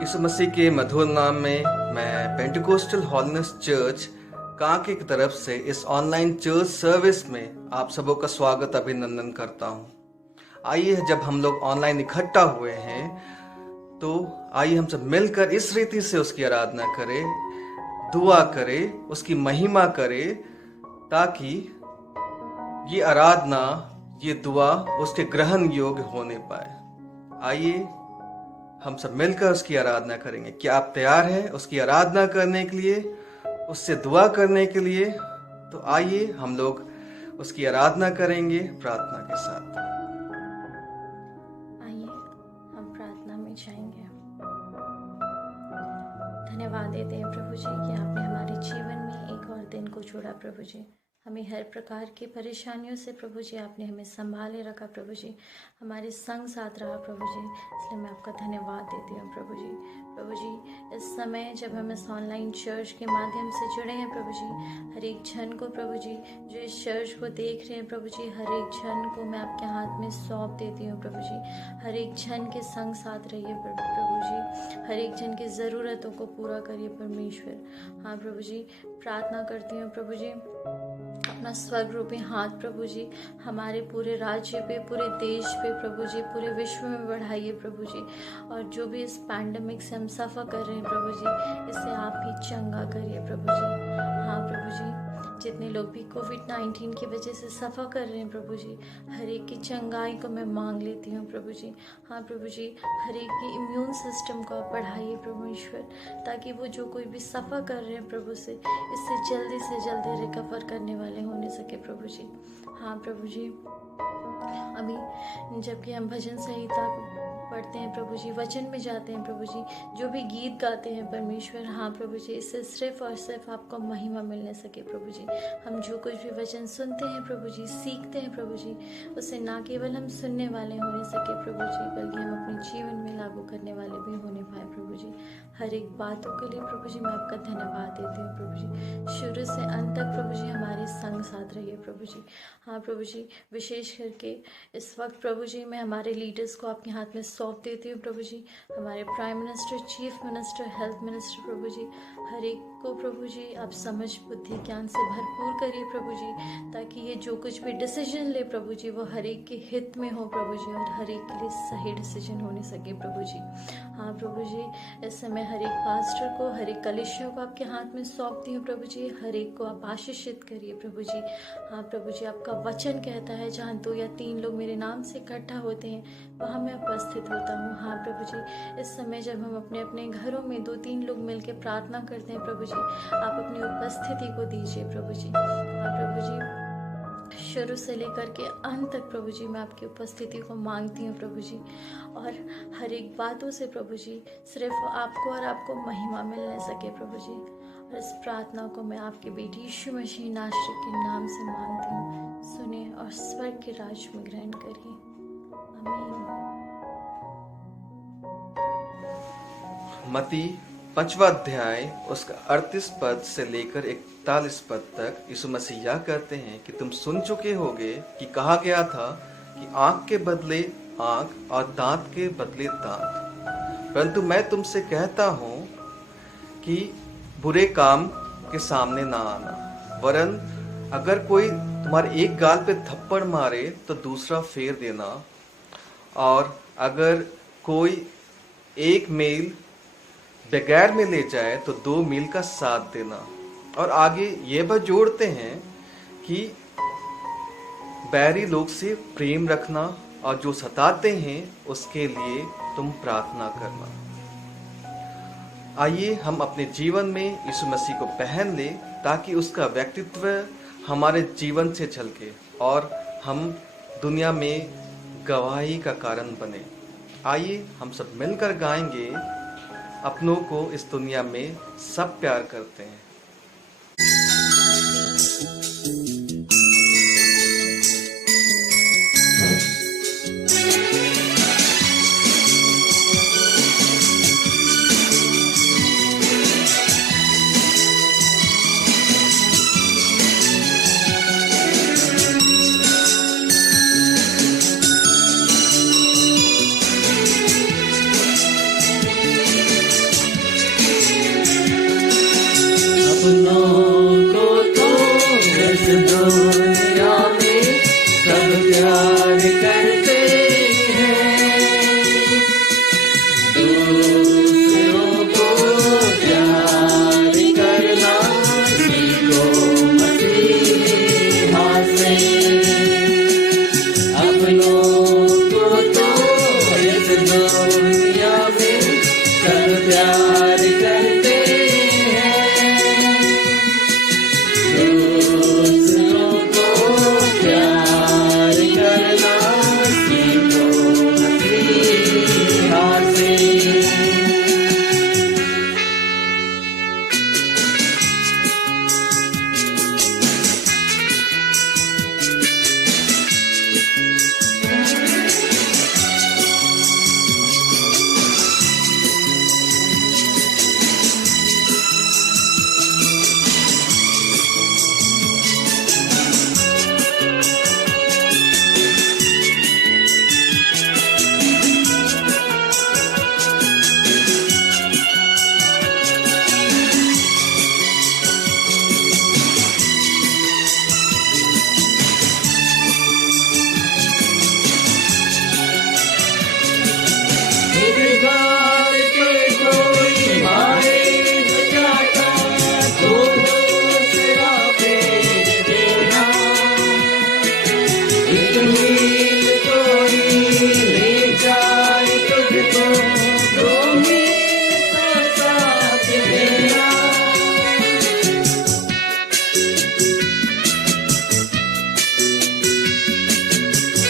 यीशु मसीह के मधुर नाम में मैं पेंटिकोस्टल होलिनेस चर्च कांके की तरफ से इस ऑनलाइन चर्च सर्विस में आप सबों का स्वागत अभिनंदन करता हूं। आइए, जब हम लोग ऑनलाइन इकट्ठा हुए हैं तो आइए हम सब मिलकर इस रीति से उसकी आराधना करें, दुआ करें, उसकी महिमा करें, ताकि ये आराधना, ये दुआ उसके ग्रहण योग्य होने पाए। आइए हम सब मिलकर उसकी आराधना करेंगे। क्या आप तैयार हैं उसकी आराधना करने के लिए, उससे दुआ करने के लिए? तो आइए हम लोग उसकी आराधना करेंगे प्रार्थना के साथ। आइए हम प्रार्थना में जाएंगे। धन्यवाद देते हैं प्रभु जी कि आपने हमारे जीवन में एक और दिन को जोड़ा। प्रभु जी, हमें हर प्रकार की परेशानियों से प्रभु जी आपने हमें संभाले रखा। प्रभु जी, हमारे संग साथ रहा प्रभु जी, इसलिए मैं आपका धन्यवाद देती हूँ प्रभु जी। प्रभु जी, इस समय जब हम इस ऑनलाइन चर्च के माध्यम से जुड़े हैं प्रभु जी, हर एक जन को प्रभु जी जो इस चर्च को देख रहे हैं प्रभु जी, हर एक जन को मैं आपके हाथ में सौंप देती हूँ प्रभु जी। हर एक जन के संग साथ रहिए प्रभु जी, हर एक जन की ज़रूरतों को पूरा करिए परमेश्वर। हाँ प्रभु जी, प्रार्थना करती हूँ प्रभु जी, अपना स्वर्ग रूपी हाथ प्रभु जी हमारे पूरे राज्य पे, पूरे देश पे प्रभु जी, पूरे विश्व में बढ़ाइए प्रभु जी। और जो भी इस पैंडमिक से हम सफ़र कर रहे हैं प्रभु जी, इसे आप ही चंगा करिए प्रभु जी। हाँ प्रभु जी, जितने लोग भी कोविड-19 की वजह से सफ़र कर रहे हैं प्रभु जी, हर एक की चंगाई को मैं मांग लेती हूँ प्रभु जी। हाँ प्रभु जी, हर एक की इम्यून सिस्टम को आप बढ़ाइए परमेश्वर, ताकि वो जो कोई भी सफ़र कर रहे हैं प्रभु से, इससे जल्दी से जल्दी रिकवर करने वाले होने सके प्रभु जी। हाँ प्रभु जी, अभी जबकि हम भजन संहिता पढ़ते हैं प्रभु जी, वचन में जाते हैं प्रभु जी, जो भी गीत गाते हैं परमेश्वर, हाँ प्रभु जी, इससे सिर्फ और सिर्फ आपको महिमा मिलने सके प्रभु जी। हम जो कुछ भी वचन सुनते हैं प्रभु जी, सीखते हैं प्रभु जी, उससे ना केवल हम सुनने वाले होने सके प्रभु जी, बल्कि हम अपने जीवन में लागू करने वाले भी होने पाए प्रभु जी। हर एक बातों के लिए प्रभु जी मैं आपका धन्यवाद देती हूँ प्रभु जी। शुरू से अंत तक प्रभु जी हमारे संग साथ रहिए प्रभु जी। हाँ प्रभु जी, विशेष करके इस वक्त प्रभु जी मैं हमारे लीडर्स को आपके हाथ में सौंप देती हूँ प्रभु जी। हमारे prime minister, chief minister, health minister प्रभु जी, हर एक को प्रभु जी आप समझ, बुद्धि, ज्ञान से भरपूर करिए प्रभु जी, ताकि ये जो कुछ भी डिसीजन ले प्रभु जी वो हर एक के हित में हो प्रभु जी, और हर एक के लिए सही डिसीजन होने सके प्रभु जी। हाँ प्रभु जी, इस समय हर एक पास्टर को, हर एक कलीसिया को आपके हाथ में सौंपती हूँ प्रभु जी। हर एक को आप आशीषित करिए प्रभु जी। हाँ प्रभु जी, आपका वचन कहता है जहाँ 2 या 3 लोग मेरे नाम से इकट्ठा होते हैं वहाँ मैं उपस्थित होता हूँ। हाँ प्रभु जी, इस समय जब हम अपने अपने घरों में 2-3 लोग मिलकर प्रार्थना करते हैं प्रभु जी, आप अपनी उपस्थिति को दीजिए प्रभु जी। हाँ प्रभु जी, शुरू से लेकर के अंत तक प्रभु जी मैं आपकी उपस्थिति को मांगती हूँ प्रभु जी, और हर एक बातों से प्रभु जी सिर्फ आपको और आपको महिमा मिलने सके प्रभु जी। और इस प्रार्थना को मैं आपके बेटी यीशु मसीह नासरी के नाम से मांगती हूँ। सुने और स्वर्ग के राज में ग्रहण करिए। आमीन। मत्ती 5वां अध्याय उसका 38 पद से लेकर 41 पद तक यीशु मसीह यह कहते हैं कि तुम सुन चुके होगे कि कहा गया था कि आंख के बदले आंख और दांत के बदले दांत, परंतु मैं तुमसे कहता हूं कि बुरे काम के सामने ना आना, वरन अगर कोई तुम्हारे एक गाल पे थप्पड़ मारे तो दूसरा फेर देना, और अगर कोई एक मील बगैर में ले जाए तो 2 मील का साथ देना। और आगे ये बात जोड़ते हैं कि बैरी लोग से प्रेम रखना, और जो सताते हैं उसके लिए तुम प्रार्थना करना। आइए हम अपने जीवन में यीशु मसीह को पहन ले, ताकि उसका व्यक्तित्व हमारे जीवन से झलके और हम दुनिया में गवाही का कारण बने। आइए हम सब मिलकर गाएंगे, अपनों को इस दुनिया में सब प्यार करते हैं।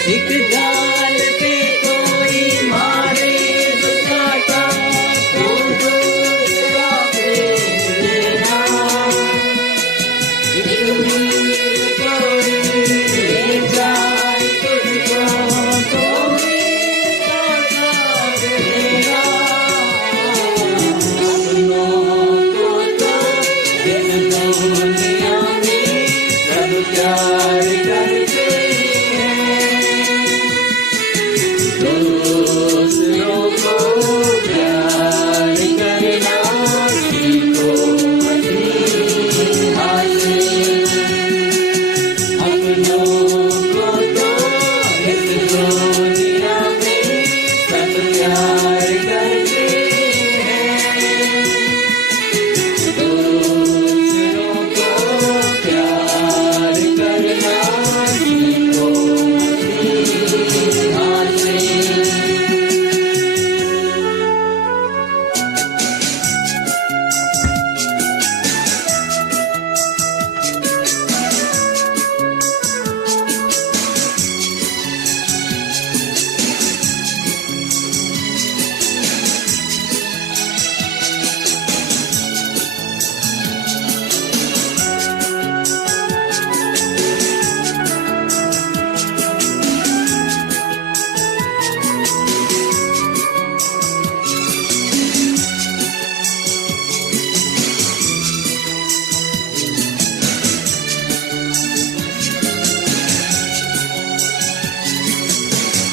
एक जाल पे कोई मारे दुचाटा तो दूसरा फेरेगा। एक मील कोई ले जाए तुझको तो मील का साथ देगा। अपनों को तो इस दुनिया में सब प्यार करते दूसरों को प्यार करना सीखो मसीहा से। अपनों को तो इस दुनिया में सब प्यार करते हैं दूसरों को प्यार करना सीखो मसीहा से।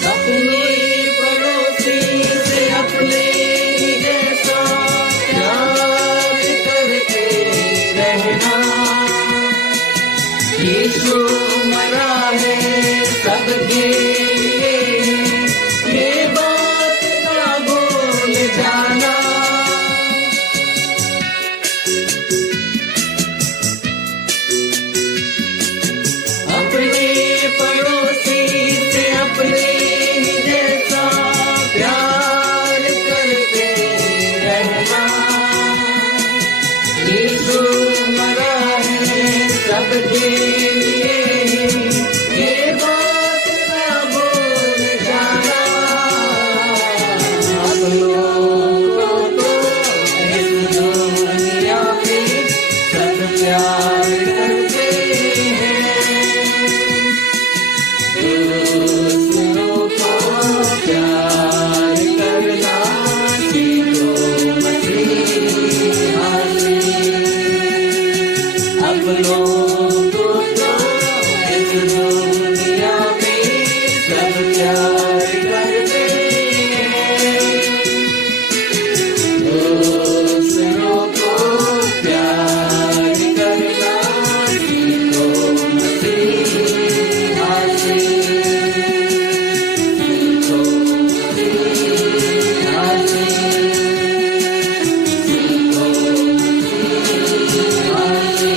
अपने पड़ोसी से अपने ही जैसा प्यार करते रहना। यीशु मरा है सबके लिए ये बात ना भूल जाना। अपने पड़ोसी से अपने ही जैसा प्यार करते रहना। यीशु मरा है सबके लिए ये बात ना भूल जाना। अपनों को तो इस दुनिया में सब प्यार करते हैं दूसरों को प्यार करना सीखो मसीहा से। अपनों को तो इस दुनिया में सब प्यार करते हैं दूसरों को प्यार करना सीखो मसीहा से। सीखो मसीहा से। सीखो मसीहा से।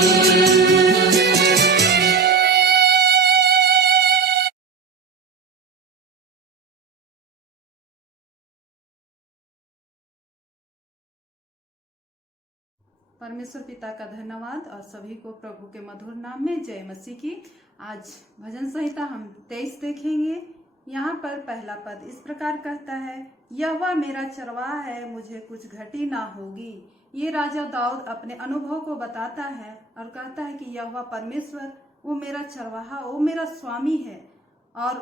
परमेश्वर पिता का धन्यवाद और सभी को प्रभु के मधुर नाम में जय मसीह की। आज भजन संहिता हम 23 देखेंगे। यहाँ पर पहला पद इस प्रकार कहता है, यहोवा मेरा चरवाहा है, मुझे कुछ घटी ना होगी। ये राजा दाऊद अपने अनुभव को बताता है और कहता है कि यहोवा परमेश्वर वो मेरा चरवाहा, वो मेरा स्वामी है और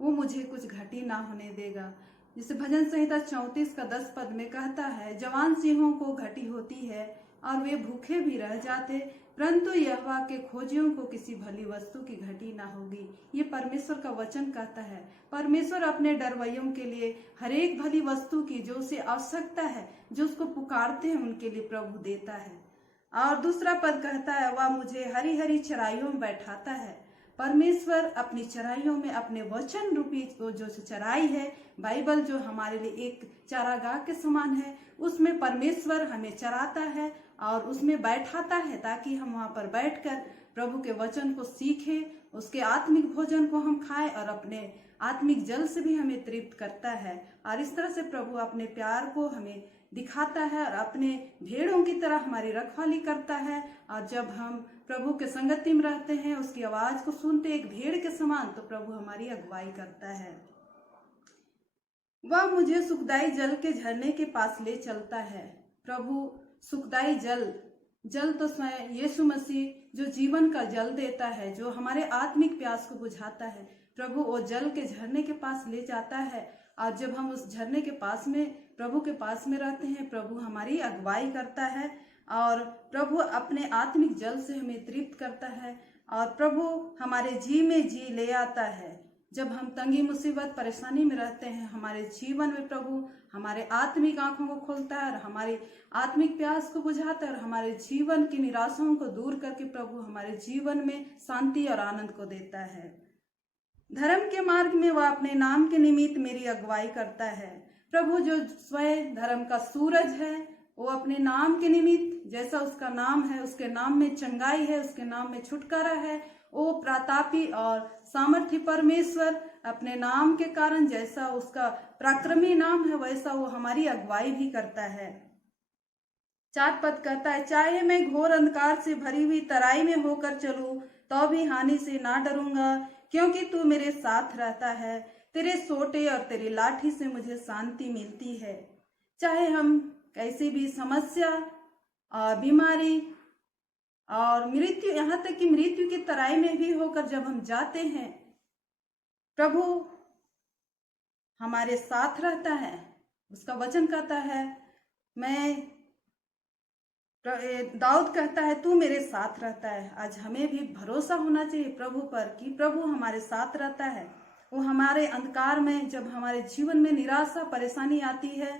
वो मुझे कुछ घटी ना होने देगा। जिसे भजन संहिता 34 का 10 पद में कहता है, जवान सिंहों को घटी होती है और वे भूखे भी रह जाते, परंतु यहोवा के खोजियों को किसी भली वस्तु की घटी ना होगी। ये परमेश्वर का वचन कहता है। परमेश्वर अपने डरवैयों के लिए हर एक भली वस्तु की जो उसे आवश्यकता है, जो उसको पुकारते हैं, उनके लिए प्रभु देता है। और दूसरा पद कहता है, वह मुझे हरी हरी चराइयों में बैठाता है। परमेश्वर अपनी चराइयों में अपने वचन रूपी जो चराई है, बाइबल जो हमारे लिए एक चारागाह के समान है, उसमें परमेश्वर हमें चराता है और उसमें बैठाता है ताकि हम वहां पर बैठकर प्रभु के वचन को सीखें, उसके आत्मिक भोजन को हम खाएं और अपने आत्मिक जल से भी हमें तृप्त करता है। और इस तरह से प्रभु अपने प्यार को हमें दिखाता है और अपने भेड़ों की तरह हमारी रखवाली करता है। और जब हम प्रभु के संगति में रहते हैं, उसकी आवाज को सुनते एक भेड़ के समान, तो प्रभु हमारी अगुवाई करता है। वह मुझे सुखदाई जल के झरने के पास ले चलता है। प्रभु सुखदाई जल तो स्वयं यीशु मसीह जो जीवन का जल देता है, जो हमारे आत्मिक प्यास को बुझाता है, प्रभु वो जल के झरने के पास ले जाता है। और जब हम उस झरने के पास में, प्रभु के पास में रहते हैं, प्रभु हमारी अगुवाई करता है और प्रभु अपने आत्मिक जल से हमें तृप्त करता है और प्रभु हमारे जी में जी ले आता है। जब हम तंगी मुसीबत परेशानी में रहते हैं, हमारे जीवन में प्रभु हमारे आत्मिक आंखों को खोलता है और हमारी आत्मिक प्यास को बुझाता है और हमारे जीवन की निराशाओं को दूर करके प्रभु हमारे जीवन में शांति और आनंद को देता है। धर्म के मार्ग में वह अपने नाम के निमित्त मेरी अगुवाई करता है। प्रभु जो स्वयं धर्म का सूरज है, वो अपने नाम के निमित्त, जैसा उसका नाम है, उसके नाम में चंगाई है, उसके नाम में छुटकारा है, वो प्रतापी और सामर्थ्य परमेश्वर अपने नाम के कारण, जैसा उसका पराक्रमी नाम है, वैसा वो हमारी अगुवाई भी करता है। 4 पद कहता है, चाहे मैं घोर अंधकार से भरी हुई तराई में होकर चलूं तो भी हानि से ना डरूंगा, क्योंकि तू मेरे साथ रहता है। तेरे सोटे और तेरी लाठी से मुझे शांति मिलती है। चाहे हम कैसी भी समस्या, बीमारी और मृत्यु, यहाँ तक कि मृत्यु की तराई में भी होकर जब हम जाते हैं, प्रभु हमारे साथ रहता है। उसका वचन कहता है, दाऊद कहता है तू मेरे साथ रहता है। आज हमें भी भरोसा होना चाहिए प्रभु पर कि प्रभु हमारे साथ रहता है। वो हमारे अंधकार में, जब हमारे जीवन में निराशा परेशानी आती है,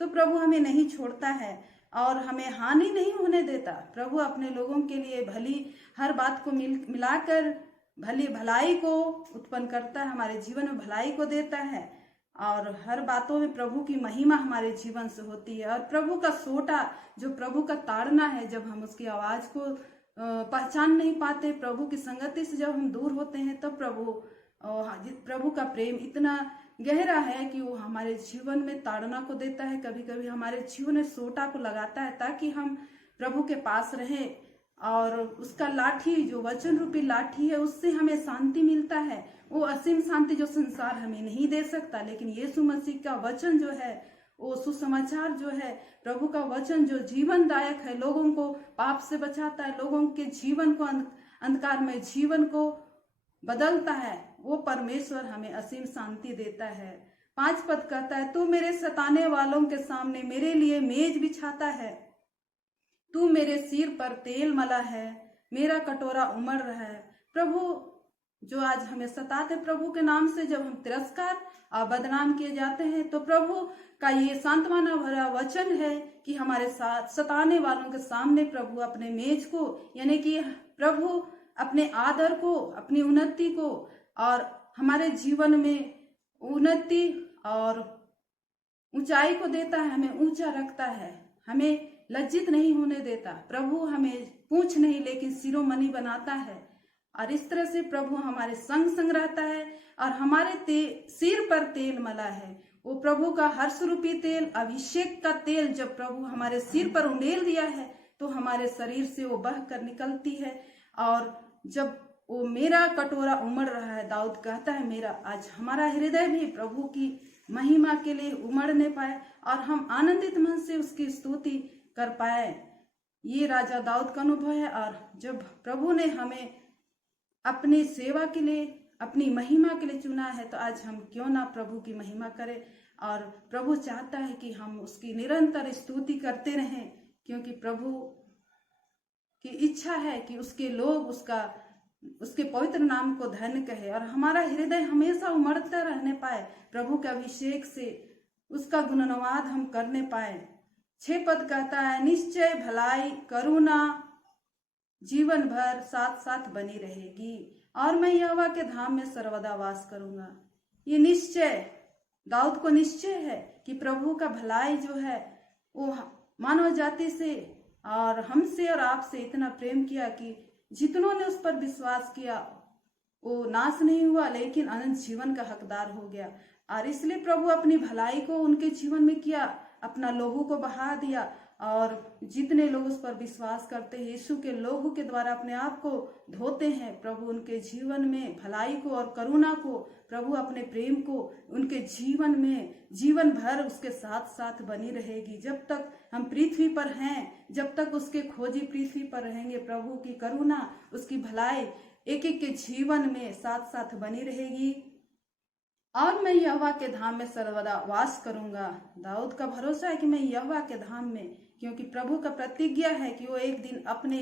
तो प्रभु हमें नहीं छोड़ता है और हमें हानि नहीं होने देता। प्रभु अपने लोगों के लिए भली हर बात को मिलाकर भलाई को उत्पन्न करता है, हमारे जीवन में भलाई को देता है और हर बातों में प्रभु की महिमा हमारे जीवन से होती है। और प्रभु का सोटा, जो प्रभु का ताड़ना है, जब हम उसकी आवाज को पहचान नहीं पाते, प्रभु की संगति से जब हम दूर होते हैं, तब प्रभु का प्रेम इतना गहरा है कि वो हमारे जीवन में ताड़ना को देता है, कभी कभी हमारे जीवन में सोटा को लगाता है, ताकि हम प्रभु के पास रहें। और उसका लाठी, जो वचन रूपी लाठी है, उससे हमें शांति मिलता है। वो असीम शांति जो संसार हमें नहीं दे सकता, लेकिन यीशु मसीह का वचन जो है, वो सुसमाचार जो है, प्रभु का वचन जो जीवनदायक है, लोगों को पाप से बचाता है, लोगों के जीवन को, अंधकार में जीवन को बदलता है, वो परमेश्वर हमें असीम शांति देता है। 5 पद कहता है, तू मेरे सताने वालों के सामने मेरे लिए मेज बिछाता है। तू मेरे सिर पर तेल मला है, मेरा कटोरा उमड़ रहा है। प्रभु जो आज हमें सताते, प्रभु के नाम से जब हम तिरस्कार और बदनाम किए जाते हैं, तो प्रभु का ये सांत्वना भरा वचन है कि हमारे साथ सताने वालों के सामने प्रभु अपने मेज को, यानी कि प्रभु अपने आदर को, अपनी उन्नति को और हमारे जीवन में उन्नति और ऊंचाई को देता है, हमें ऊंचा रखता है, हमें लज्जित नहीं होने देता। प्रभु हमें पूंछ नहीं लेकिन शिरोमणि बनाता है और इस तरह से प्रभु हमारे संग संग रहता है और हमारे सिर पर तेल मला है। वो प्रभु का हर्ष रूपी तेल, अभिषेक का तेल जब प्रभु हमारे सिर पर उंडेल दिया है, तो हमारे शरीर से वो बह कर निकलती है। और जब वो मेरा कटोरा उमड़ रहा है, दाऊद कहता है मेरा, आज हमारा हृदय भी प्रभु की महिमा के लिए उमड़ने पाए और हम आनंदित मन से उसकी स्तुति कर पाए। ये राजा दाऊद का अनुभव है। और जब प्रभु ने हमें अपनी सेवा के लिए, अपनी महिमा के लिए चुना है, तो आज हम क्यों ना प्रभु की महिमा करें। और प्रभु चाहता है कि हम उसकी निरंतर स्तुति करते रहें, क्योंकि प्रभु की इच्छा है कि उसके लोग उसके पवित्र नाम को धन्य कहे और हमारा हृदय हमेशा उमड़ता रहने पाए, प्रभु के अभिषेक से उसका गुणनवाद हम करने पाए। 6 पद कहता है, निश्चय भलाई करुणा जीवन भर साथ साथ बनी रहेगी और मैं यहोवा के धाम में सर्वदा वास करूंगा। ये निश्चय, दाऊद को निश्चय है कि प्रभु का भलाई जो है वो मानव जाति से और हमसे और आपसे इतना प्रेम किया कि जितनों ने उस पर विश्वास किया वो नाश नहीं हुआ, लेकिन अनंत जीवन का हकदार हो गया। और इसलिए प्रभु अपनी भलाई को उनके जीवन में किया, अपना लहू को बहा दिया और जितने लोग उस पर विश्वास करते हैं, यीशु के लोगों के द्वारा अपने आप को धोते हैं, प्रभु उनके जीवन में भलाई को और करुणा को, प्रभु अपने प्रेम को उनके जीवन में जीवन भर उसके साथ साथ बनी रहेगी। जब तक हम पृथ्वी पर हैं, जब तक उसके खोजी पृथ्वी पर रहेंगे, प्रभु की करुणा, उसकी भलाई एक एक के जीवन में साथ साथ बनी रहेगी। और मैं यहोवा के धाम में सर्वदा वास करूंगा। दाऊद का भरोसा है कि मैं यहोवा के धाम में, क्योंकि प्रभु का प्रतिज्ञा है कि वो एक दिन अपने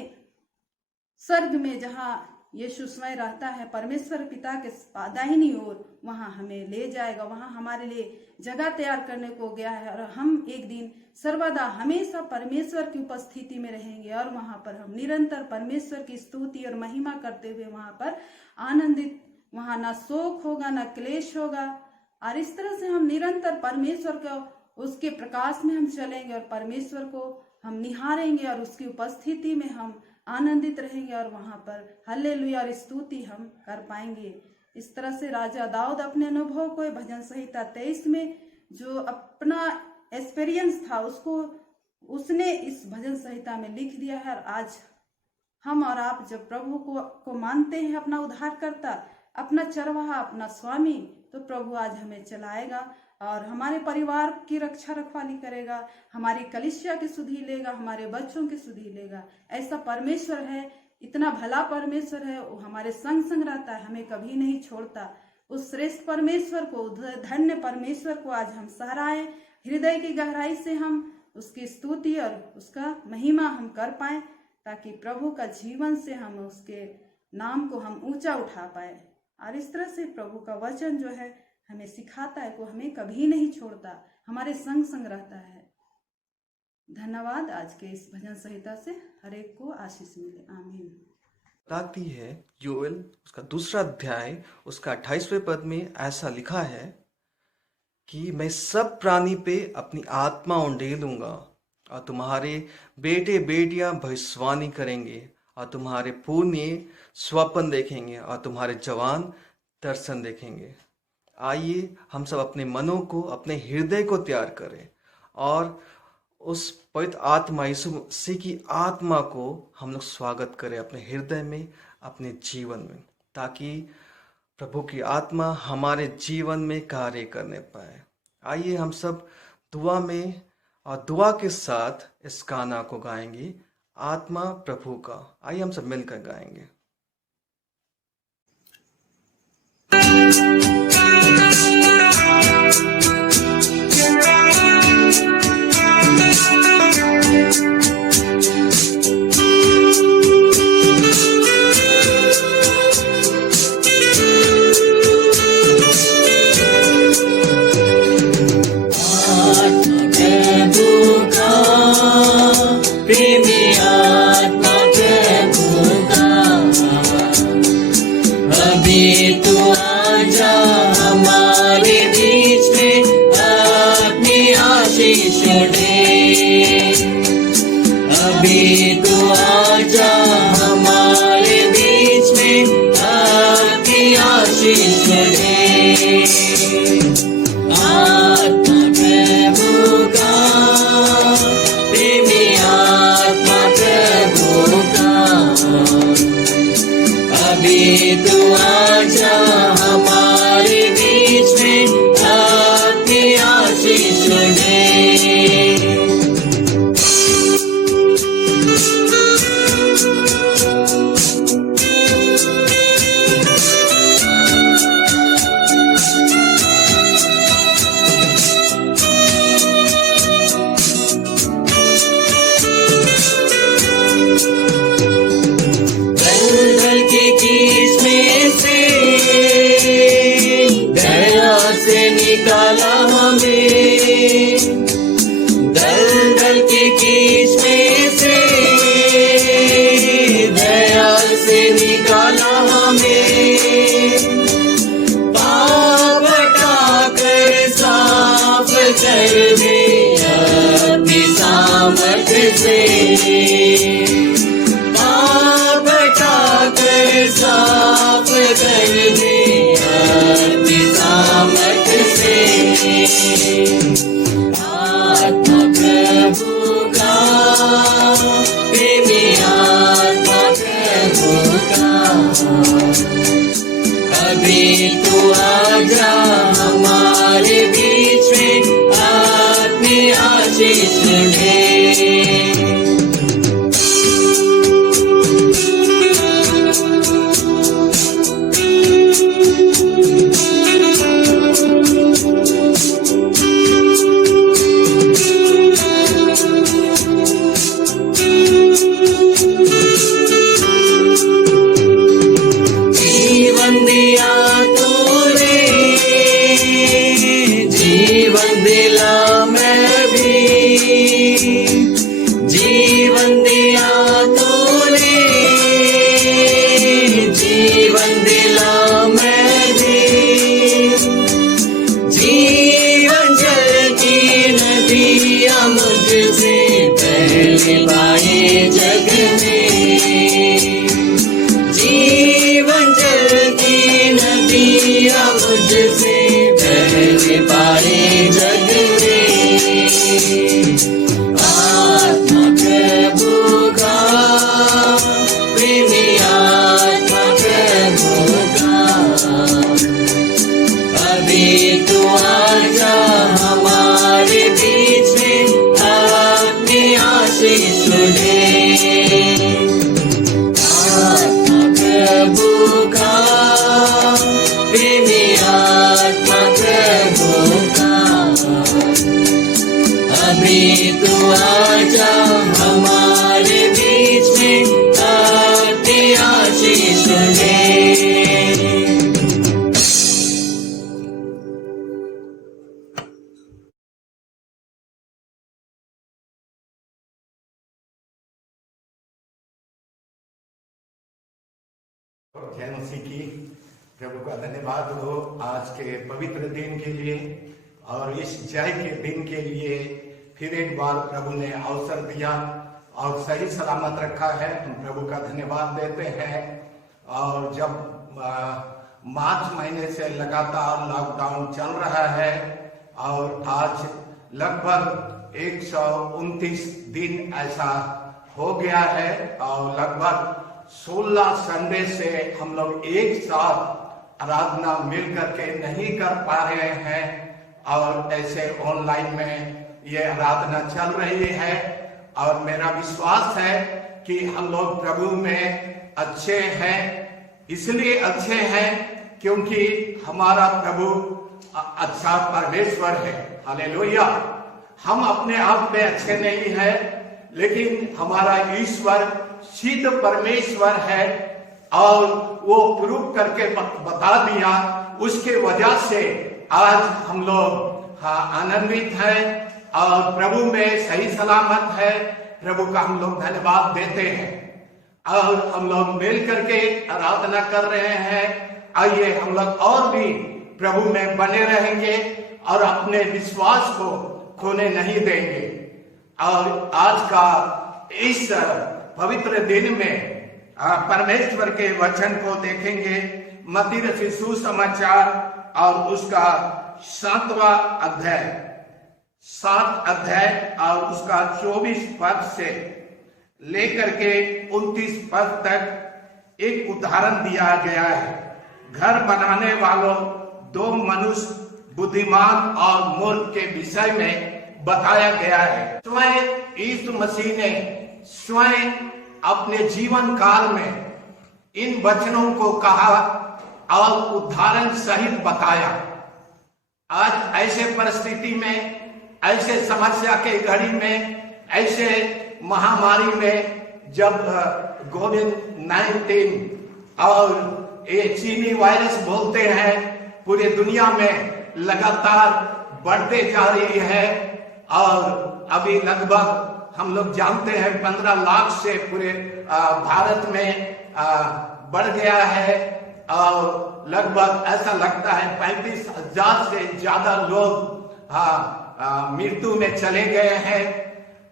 स्वर्ग में, जहाँ यीशु स्वयं रहता है, परमेश्वर पिता के दाहिनी ओर, वहां हमें ले जाएगा, वहां हमारे लिए जगह तैयार करने को गया है। और हम एक दिन सर्वदा हमेशा परमेश्वर की उपस्थिति में रहेंगे और वहां पर हम निरंतर परमेश्वर की स्तुति और महिमा करते हुए वहां पर आनंदित, वहां ना शोक होगा ना क्लेश होगा। और इस तरह से हम निरंतर परमेश्वर को, उसके प्रकाश में हम चलेंगे और परमेश्वर को हम निहारेंगे और उसकी उपस्थिति में हम आनंदित रहेंगे और वहां पर हल्लेलुया और स्तुति हम कर पाएंगे। इस तरह से राजा दाऊद अपने अनुभव को भजन संहिता 23 में जो अपना एक्सपीरियंस था उसने इस भजन संहिता में लिख दिया है। और आज हम और आप जब प्रभु को मानते हैं अपना उद्धारकर्ता, अपना चरवाहा, अपना स्वामी, तो प्रभु आज हमें चलाएगा और हमारे परिवार की रक्षा रखवाली करेगा, हमारी कलीसिया की सुधि लेगा, हमारे बच्चों की सुधि लेगा। ऐसा परमेश्वर है, इतना भला परमेश्वर है, वो हमारे संग संग रहता है, हमें कभी नहीं छोड़ता। उस श्रेष्ठ परमेश्वर को, धन्य परमेश्वर को आज हम सराहें, हृदय की गहराई से हम उसकी स्तुति और उसका महिमा हम कर पाए, ताकि प्रभु का जीवन से हम उसके नाम को हम ऊंचा उठा पाए। और इस तरह से प्रभु का वचन जो है हमें सिखाता है, को हमें कभी नहीं छोड़ता, हमारे संग संग रहता है। धन्यवाद। आज के इस भजन संहिता से हर एक को आशीष मिले, आमीन। बताती है योएल उसका 2 अध्याय उसका 28वें पद में ऐसा लिखा है कि मैं सब प्राणी पे अपनी आत्मा उंडेलूंगा और तुम्हारे बेटे बेटियां भविष्यवाणी करेंगे और तुम्हारे पुण्य स्वप्न देखेंगे और तुम्हारे जवान दर्शन देखेंगे। आइए हम सब अपने मनों को, अपने हृदय को तैयार करें और उस पवित्र आत्मा, यीशु मसीह की आत्मा को हम लोग स्वागत करें अपने हृदय में, अपने जीवन में, ताकि प्रभु की आत्मा हमारे जीवन में कार्य करने पाए। आइए हम सब दुआ में और दुआ के साथ इस गाना को गाएंगे, आत्मा प्रभु का। आइए हम सब मिलकर गाएंगे। साफ कर दे अपनी सामर्थ से आजा हमारे बीच में अपनी आशीष दे। जग में जीवन जल की नदियाँ मुझसे बहने पाए जग में। आत्मा प्रभु का प्रेमी आत्मा प्रभु का अभी तो आजा हमारे बीच में अपनी आशीष दे। आत्मा प्रभु का प्रेमी आत्मा प्रभु का अभी तो आजा हमारे बीच में अपनी आशीष दे। जय मसीह की। प्रभु का धन्यवाद हो आज के पवित्र दिन के लिए और इस जय के दिन के लिए फिर एक बार प्रभु ने अवसर दिया और सही सलामत रखा है। हम प्रभु का धन्यवाद देते हैं। और जब मार्च महीने से लगातार लॉकडाउन चल रहा है और आज लगभग 129 दिन ऐसा हो गया है और लगभग 16 संडे से हम लोग एक साथ आराधना मिल करके नहीं कर पा रहे हैं और ऐसे ऑनलाइन में ये आराधना चल रही है। और मेरा विश्वास है कि हम लोग प्रभु में अच्छे हैं। इसलिए अच्छे हैं क्योंकि हमारा प्रभु अच्छा परमेश्वर है। हालेलुया। हम अपने आप में अच्छे नहीं हैं, लेकिन हमारा ईश्वर सिद्ध परमेश्वर है और वो प्रूव करके बता दिया। उसके वजह से आज हम लोग आनंदित हैं और प्रभु में सही सलामत है। प्रभु का हम लोग धन्यवाद देते हैं और हम लोग मिल करके आराधना कर रहे हैं। आइए हम लोग और भी प्रभु में बने रहेंगे और अपने विश्वास को खोने नहीं देंगे। और आज का इस पवित्र दिन में परमेश्वर के वचन को देखेंगे। मत्ती रचित सुसमाचार और उसका 7 अध्याय और उसका 24 पद से लेकर के 29 पद तक एक उदाहरण दिया गया है। घर बनाने वालों 2 मनुष्य बुद्धिमान और मूर्ख के विषय में बताया गया है। स्वयं यीशु मसीह ने स्वयं अपने जीवन काल में इन वचनों को कहा और उदाहरण सहित बताया। आज ऐसे परिस्थिति में, ऐसे समस्या के घड़ी में, ऐसे महामारी में जब कोविड-19 और ये चीनी वायरस बोलते हैं पूरे दुनिया में लगातार बढ़ते जा रही है और अभी लगभग हम लोग जानते हैं 15 लाख से पूरे भारत में बढ़ गया है और लगभग ऐसा लगता है 35,000 से ज्यादा लोग मृत्यु में चले गए हैं।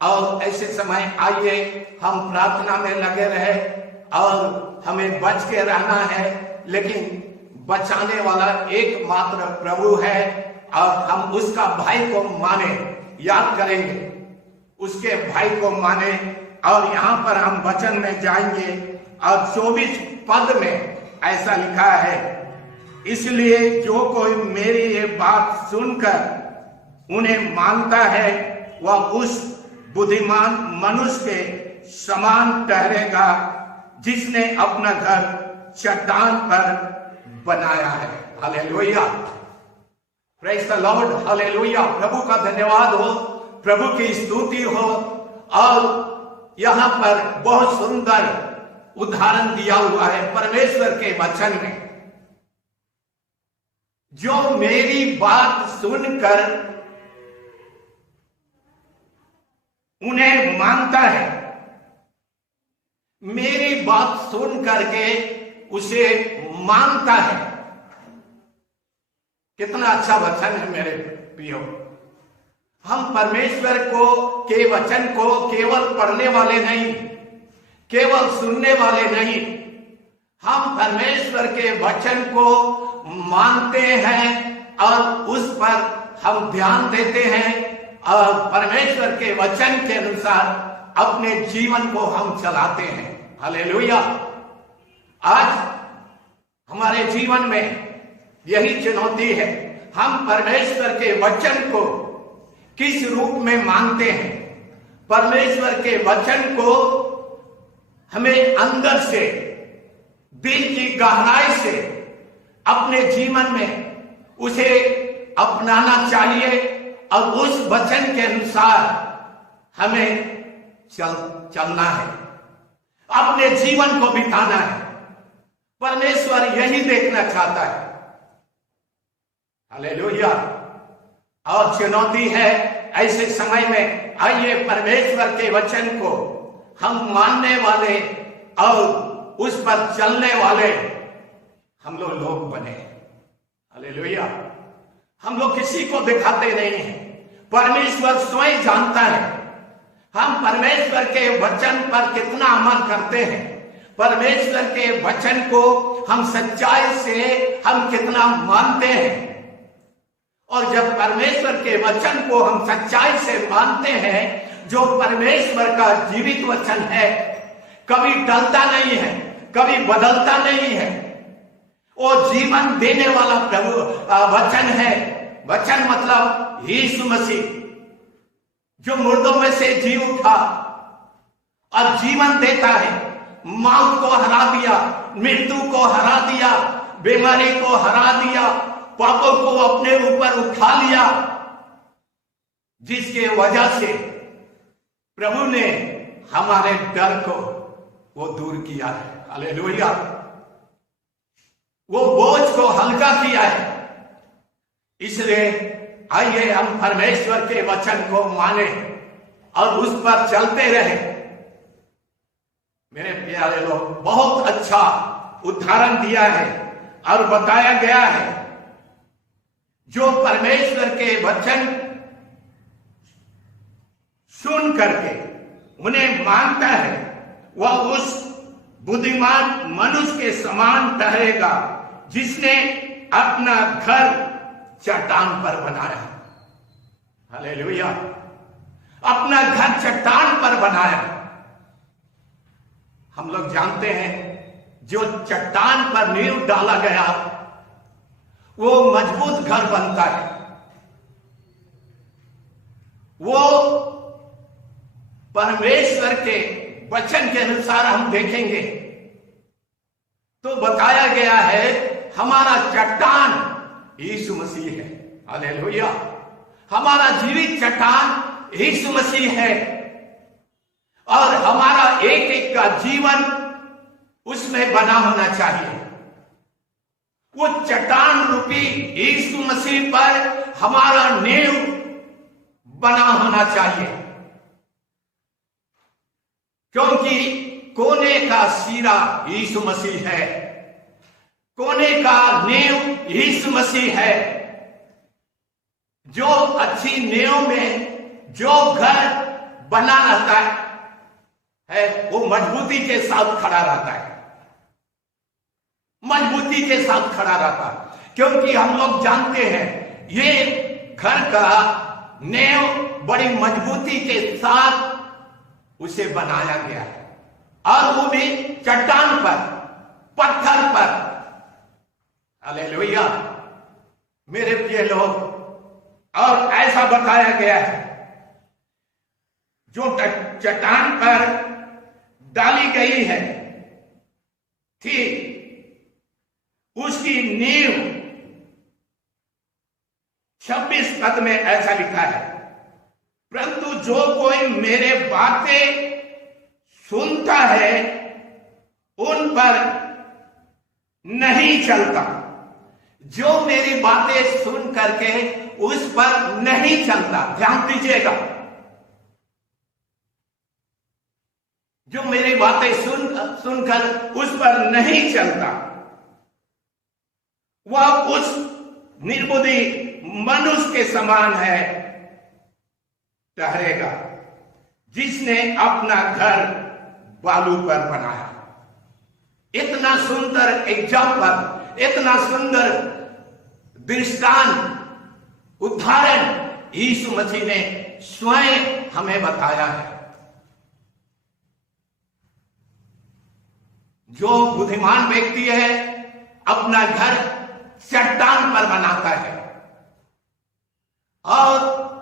और ऐसे समय आइए हम प्रार्थना में लगे रहे और हमें बच के रहना है, लेकिन बचाने वाला एकमात्र प्रभु है और हम उसका भाई को माने, याद करेंगे उसके भाई को माने। और यहाँ पर हम वचन में जाएंगे और 24 पद में ऐसा लिखा है, इसलिए जो कोई मेरी ये बात सुनकर उन्हें मानता है वह उस बुद्धिमान मनुष्य के समान ठहरेगा जिसने अपना घर चट्टान पर बनाया है। Hallelujah, praise the Lord, hallelujah. प्रभु का धन्यवाद हो, प्रभु की स्तुति हो। और यहाँ पर बहुत सुंदर उदाहरण दिया हुआ है परमेश्वर के वचन में। जो मेरी बात सुनकर उन्हें मानता है, मेरी बात सुन करके उसे मानता है। कितना अच्छा वचन है मेरे प्रियो। हम परमेश्वर को के वचन को केवल पढ़ने वाले नहीं, केवल सुनने वाले नहीं, हम परमेश्वर के वचन को मानते हैं और उस पर हम ध्यान देते हैं और परमेश्वर के वचन के अनुसार अपने जीवन को हम चलाते हैं। हालेलुया। आज हमारे जीवन में यही चुनौती है, हम परमेश्वर के वचन को किस रूप में मानते हैं। परमेश्वर के वचन को हमें अंदर से, दिल की गहराई से अपने जीवन में उसे अपनाना चाहिए और उस वचन के अनुसार हमें चलना है, अपने जीवन को बिताना है। परमेश्वर यही देखना चाहता है। हालेलुया। और चुनौती है ऐसे समय में, आइए परमेश्वर के वचन को हम मानने वाले और उस पर चलने वाले हम लोग बने। हालेलुया। हम लोग किसी को दिखाते नहीं हैं, परमेश्वर स्वयं जानता है हम परमेश्वर के वचन पर कितना अमल करते हैं, परमेश्वर के वचन को हम सच्चाई से हम कितना मानते हैं। और जब परमेश्वर के वचन को हम सच्चाई से मानते हैं, जो परमेश्वर का जीवित वचन है, कभी टलता नहीं है, कभी बदलता नहीं है, वो जीवन देने वाला प्रभु वचन है। वचन मतलब यीशु मसीह, जो मुर्दों में से जी उठा और जीवन देता है, मौत को हरा दिया, मृत्यु को हरा दिया, बीमारी को हरा दिया, पापों को अपने ऊपर उठा लिया, जिसके वजह से प्रभु ने हमारे डर को वो दूर किया है। हालेलुया। वो बोझ को हल्का किया है। इसलिए आइए हम परमेश्वर के वचन को माने और उस पर चलते रहे। मेरे प्यारे लोग, बहुत अच्छा उदाहरण दिया है और बताया गया है, जो परमेश्वर के वचन सुन करके उन्हें मानता है, वह उस बुद्धिमान मनुष्य के समान ठहरेगा जिसने अपना घर चट्टान पर बनाया। हालेलुया। अपना घर चट्टान पर बनाया। हम लोग जानते हैं, जो चट्टान पर नींव डाला गया वो मजबूत घर बनता है। वो परमेश्वर के वचन के अनुसार हम देखेंगे तो बताया गया है, हमारा चट्टान यीशु मसीह है। हालेलुया। हमारा जीवित चट्टान यीशु मसीह है और हमारा एक एक का जीवन उसमें बना होना चाहिए। वो चट्टान रूपी यीशु मसीह पर हमारा नींव बना होना चाहिए, क्योंकि कोने का सिरा यीशु मसीह है, कोने का नींव यीशु मसीह है। जो अच्छी नींव में जो घर बना रहता है वो मजबूती के साथ खड़ा रहता है, मजबूती के साथ खड़ा रहता है, क्योंकि हम लोग जानते हैं ये घर का नींव बड़ी मजबूती के साथ उसे बनाया गया है और वो भी चट्टान पर, पत्थर पर। हालेलुया। मेरे प्रिय लोग, और ऐसा बताया गया है, जो चट्टान पर डाली गई है थी, उसकी नींव 26 पद में ऐसा लिखा है, परंतु जो कोई मेरे बातें सुनता है उन पर नहीं चलता। जो मेरी बातें सुन करके उस पर नहीं चलता, ध्यान दीजिएगा, जो मेरी बातें सुनकर उस पर नहीं चलता, वह उस निर्बुद्धि मनुष्य के समान है ठहरेगा, जिसने अपना घर बालू पर बनाया। इतना सुंदर एग्जाम्पल, इतना सुंदर दृष्टांत, उदाहरण यीशु मसीह ने स्वयं हमें बताया है। जो बुद्धिमान व्यक्ति है अपना घर चट्टान पर बनाता है और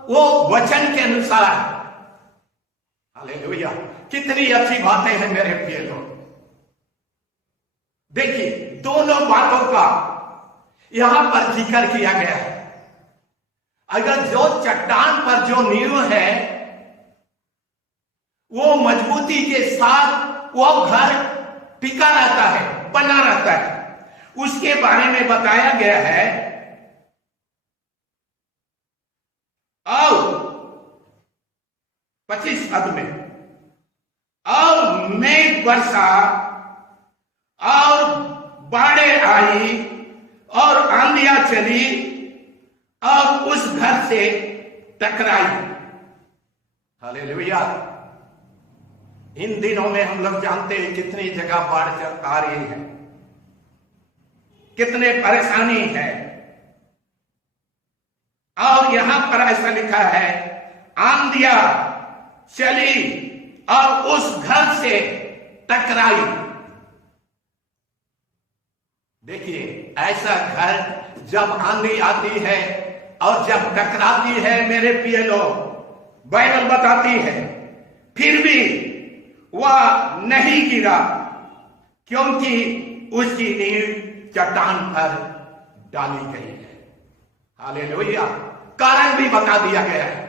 वो वचन के अनुसार। हालेलुया। कितनी अच्छी बातें हैं मेरे प्रिय लोग। देखिए, दोनों बातों का यहां पर जिक्र किया गया है। अगर जो चट्टान पर जो नींव है वो मजबूती के साथ वो घर टिका रहता है, बना रहता है, उसके बारे में बताया गया है। और 25 पद में, और मेघ वर्षा और बाढ़ें आई और आंधियां चली और उस घर से टकराई। हालेलुया। इन दिनों में हम लोग जानते हैं कितनी जगह बाढ़ आ रही है, कितने परेशानी है। और यहां पर ऐसा लिखा है, आंधियां चली और उस घर से टकराई। देखिए, ऐसा घर जब आंधी आती है और जब टकराती है मेरे प्रिय लोग, बाइबल बताती है, फिर भी वह नहीं गिरा, क्योंकि उसकी नींव चट्टान पर डाली गई है। हालेलुया। कारण भी बता दिया गया है।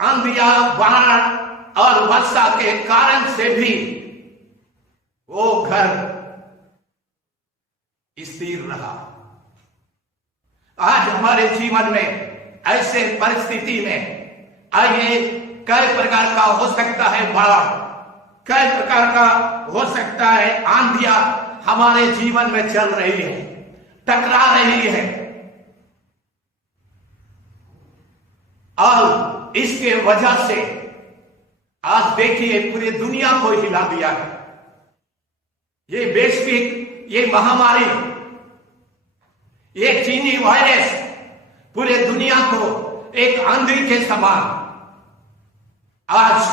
आंधियां, बाढ़ और वर्षा के कारण से भी वो घर स्थिर रहा। आज हमारे जीवन में ऐसे परिस्थिति में आइए, कई प्रकार का हो सकता है बाढ़, कई प्रकार का हो सकता है आंधियां हमारे जीवन में चल रही है, टकरा रही है, और इसके वजह से आज देखिए पूरी दुनिया को हिला दिया है। ये वैश्विक, ये महामारी, ये चीनी वायरस पूरे दुनिया को एक आंधी के समान आज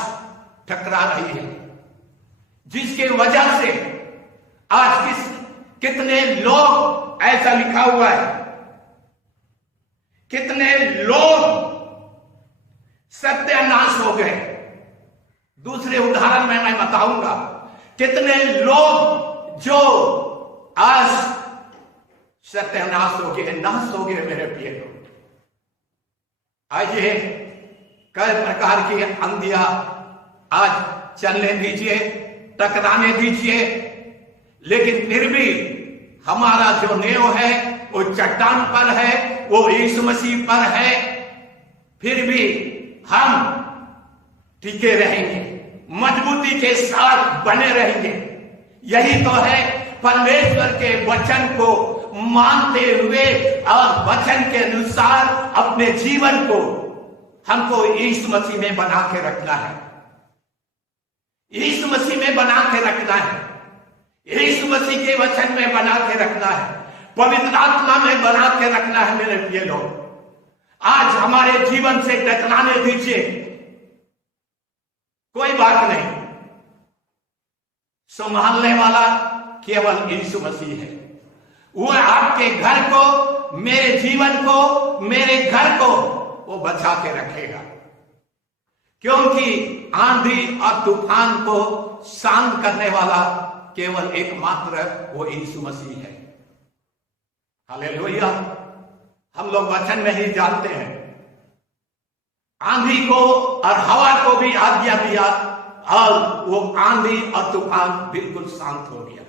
टकरा रही है, जिसके वजह से आज कितने लोग, ऐसा लिखा हुआ है, कितने लोग सत्यानाश हो गए। दूसरे उदाहरण में मैं बताऊंगा, कितने लोग जो आज सत्यानाश हो गए, नाश हो गए मेरे प्रिय लोग। आइए, कई प्रकार की आंधियां आज चलने दीजिए, टकराने दीजिए, लेकिन फिर भी हमारा जो नींव है वो चट्टान पर है, वो यीशु मसीह पर है। फिर भी हम टिके रहेंगे, मजबूती के साथ बने रहेंगे। यही तो है परमेश्वर के वचन को मानते हुए और वचन के अनुसार अपने जीवन को हमको यीशु मसीह में बना के रखना है, यीशु मसीह में बना के रखना है, यीशु मसीह के वचन में बना के रखना है, पवित्र आत्मा में बना के रखना है मेरे प्रिय लोग। आज हमारे जीवन से टकराने दीजिए, कोई बात नहीं, संभालने वाला केवल यीशु मसीह है। वो आपके घर को, मेरे जीवन को, मेरे घर को वो बचा के रखेगा, क्योंकि आंधी और तूफान को शांत करने वाला केवल एकमात्र वो यीशु मसीह है। हालेलुया। हम लोग वचन में ही जानते हैं, आंधी को और हवा को भी आज्ञा दिया और वो आंधी और तूफान बिल्कुल शांत हो गया।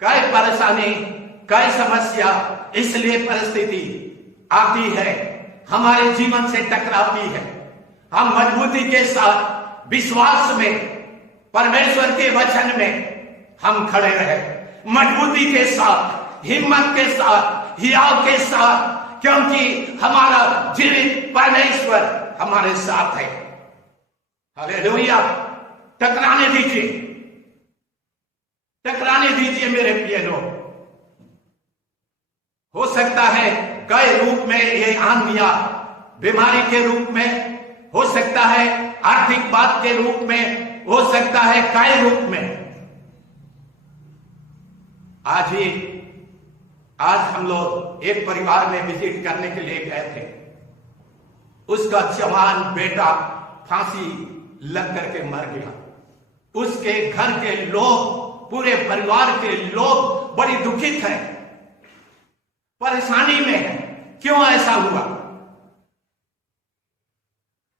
कई परेशानी, कई समस्या, इसलिए परिस्थिति आती है, हमारे जीवन से टकराती है। हम मजबूती के साथ विश्वास में, परमेश्वर के वचन में हम खड़े रहे, मजबूती के साथ, हिम्मत के साथ, हियाव के साथ, क्योंकि हमारा जीवित परमेश्वर हमारे साथ है। हालेलुया। टकराने दीजिए, टकराने दीजिए मेरे प्रिय लोग। हो सकता है कई रूप में ये आंधियां, बीमारी के रूप में, हो सकता है आर्थिक बात के रूप में, हो सकता है कई रूप में। आज हम लोग एक परिवार में विजिट करने के लिए गए थे। उसका जवान बेटा फांसी लग करके मर गया। उसके घर के लोग, पूरे परिवार के लोग बड़ी दुखित हैं, परेशानी में हैं। क्यों ऐसा हुआ?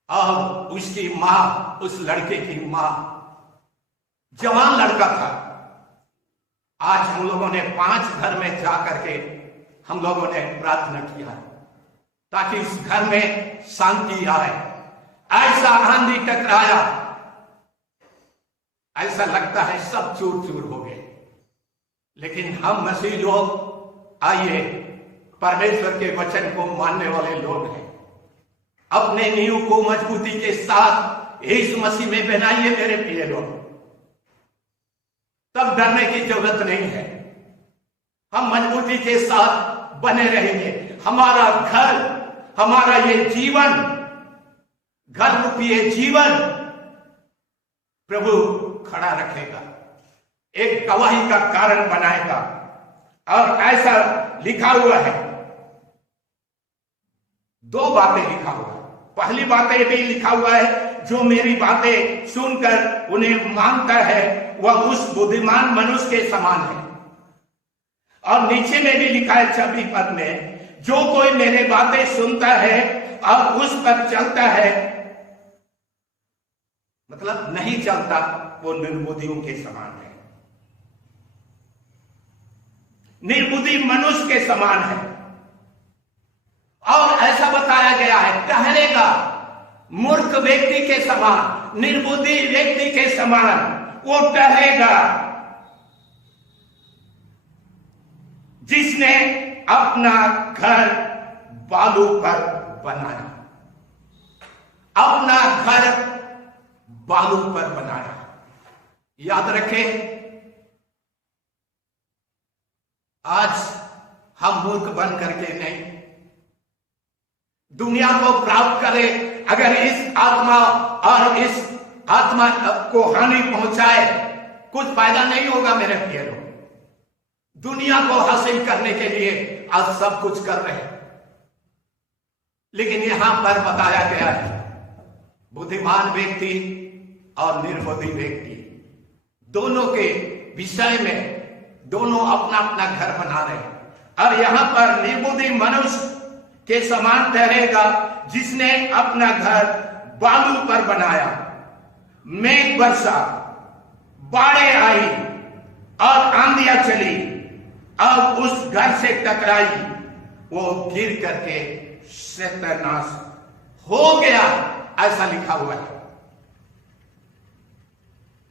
और उसकी मां, उस लड़के की मां, जवान लड़का था। आज हम लोगों ने 5 घर में जाकर के हम लोगों ने प्रार्थना किया ताकि इस घर में शांति आए। ऐसा आंधी टकराया, ऐसा लगता है सब चूर चूर हो गए। लेकिन हम मसीह लोग, आइए, परमेश्वर के वचन को मानने वाले लोग हैं, अपने नींव को मजबूती के साथ यीशु मसीह में बनाइए मेरे प्रिय लोग, तब डरने की जरूरत नहीं है। हम मजबूती के साथ बने रहेंगे। हमारा घर, हमारा ये जीवन, घर रूपी ये जीवन प्रभु खड़ा रखेगा, एक गवाही का कारण बनाएगा। और ऐसा लिखा हुआ है, 2 बातें लिखा हुआ है। पहली बात ये भी लिखा हुआ है, जो मेरी बातें सुनकर उन्हें मानता है वह उस बुद्धिमान मनुष्य के समान है। और नीचे में भी लिखा है 26 पद में, जो कोई मेरे बातें सुनता है और उस पर चलता है, मतलब नहीं चलता, वो निर्बुद्धियों के समान है, निर्बुद्धि मनुष्य के समान है। और ऐसा बताया गया है, ठहरेगा मूर्ख व्यक्ति के समान, निर्बुद्धि व्यक्ति के समान वो ठहरेगा, जिसने अपना घर बालू पर बनाया, अपना घर बालू पर बनाया। याद रखें, आज हम मूर्ख बन करके नहीं, दुनिया को प्राप्त करें, अगर इस आत्मा और इस आत्मा को हानि पहुंचाए, कुछ फायदा नहीं होगा मेरे प्रिय लोग। दुनिया को हासिल करने के लिए आज सब कुछ कर रहे हैं, लेकिन यहां पर बताया गया है, बुद्धिमान व्यक्ति और निर्बुद्धि व्यक्ति दोनों के विषय में, दोनों अपना अपना घर बना रहे हैं। और यहां पर निर्बुद्धि मनुष्य के समान ठहरेगा, जिसने अपना घर बालू पर बनाया। मेघ बरसा, बाढ़ें आई और आंधियां चली और उस घर से टकराई, वो गिर करके सत्यानाश हो गया, ऐसा लिखा हुआ है।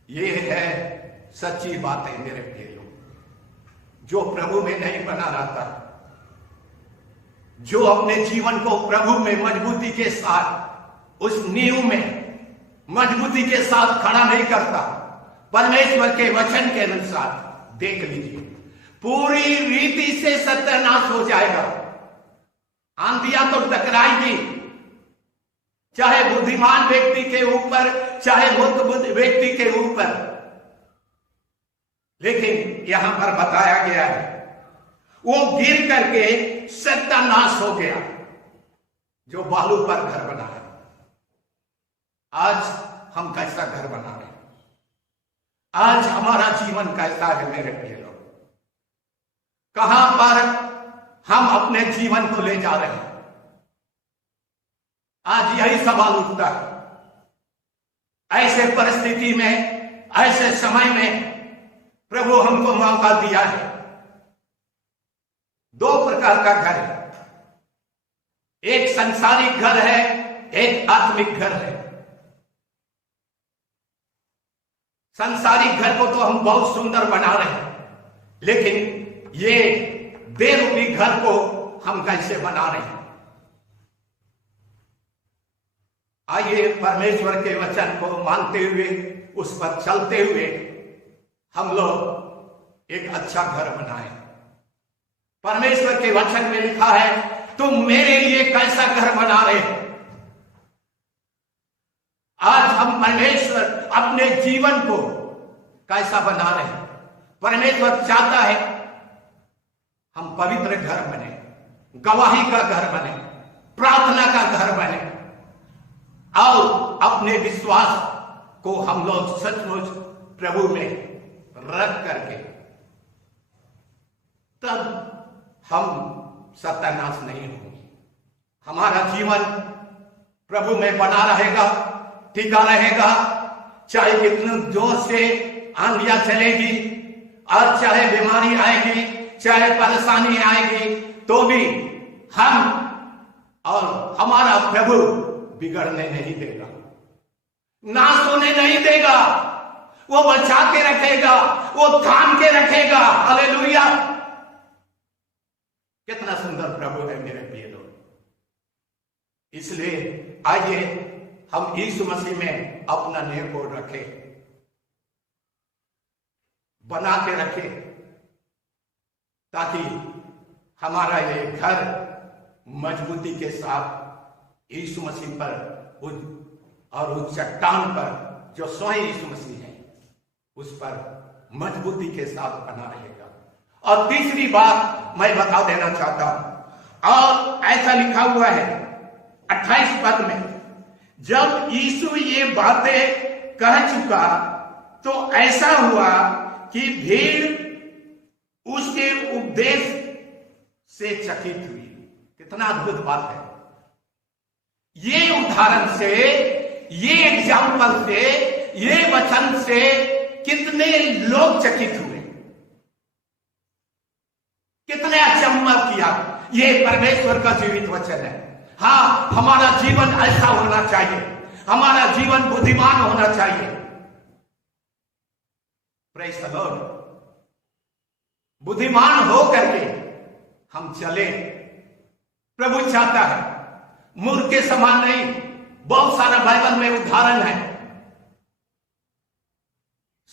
ये है सच्ची बात है मेरे प्रिय लोग। जो प्रभु में नहीं बना रहता, जो अपने जीवन को प्रभु में मजबूती के साथ, उस नींव में मजबूती के साथ खड़ा नहीं करता, परमेश्वर के वचन के अनुसार, देख लीजिए पूरी रीति से सत्यानाश हो जाएगा। आंधियां तो टकराएगी, चाहे बुद्धिमान व्यक्ति के ऊपर, चाहे मूर्ख व्यक्ति के ऊपर, लेकिन यहां पर बताया गया है वो गिर करके सत्यानाश हो गया जो बालू पर घर बना है। आज हम कैसा घर बना रहे हैं? आज हमारा जीवन कैसा है मेरे प्रिय लोग? कहां पर हम अपने जीवन को ले जा रहे हैं? आज यही सवाल उठता है। ऐसे परिस्थिति में, ऐसे समय में प्रभु हमको मौका दिया है। दो प्रकार का घर है, एक संसारिक घर है, एक आत्मिक घर है। संसारिक घर को तो हम बहुत सुंदर बना रहे हैं, लेकिन ये देवरूपी घर को हम कैसे बना रहे हैं? आइए परमेश्वर के वचन को मानते हुए, उस पर चलते हुए हम लोग एक अच्छा घर बनाए। परमेश्वर के वचन में लिखा है, तुम मेरे लिए कैसा घर बना रहे हो? आज हम परमेश्वर अपने जीवन को कैसा बना रहे हैं? परमेश्वर चाहता है हम पवित्र घर बने, गवाही का घर बने, प्रार्थना का घर बने और अपने विश्वास को हम लोग सचमुच प्रभु में रख करके तब हम सत्यानाश नहीं होंगे। हमारा जीवन प्रभु में बना रहेगा, टिका रहेगा। चाहे कितने जोर से आंधियां चलेगी और चाहे बीमारी आएगी, चाहे परेशानी आएगी, तो भी हम और हमारा प्रभु बिगड़ने नहीं देगा, नाश होने नहीं देगा। वो बचा के रखेगा, वो थाम के रखेगा। हालेलुया! कितना सुंदर प्रभु है मेरे प्रिय लोग। इसलिए आइए हम यीशु मसीह में अपना नेह को रखें, बना के रखें, ताकि हमारा ये घर मजबूती के साथ यीशु मसीह पर और उस चट्टान पर जो स्वयं यीशु मसीह है उस पर मजबूती के साथ बना रहेगा। और तीसरी बात मैं बता देना चाहता हूं, और ऐसा लिखा हुआ है 28 पद में, जब यीशु ये बातें कह चुका तो ऐसा हुआ कि भीड़ उसके उपदेश से चकित हुई। कितना अद्भुत बात है! ये उदाहरण से, ये एग्जाम्पल से, ये वचन से कितने लोग चकित हुए, कितने अचंभा किया। ये परमेश्वर का जीवित वचन है। हाँ, हमारा जीवन ऐसा होना चाहिए, हमारा जीवन बुद्धिमान होना चाहिए। Praise the Lord. बुद्धिमान हो करके हम चले। प्रभु चाहता है मूर्ख के समान नहीं। बहुत सारा बाइबल में उदाहरण है।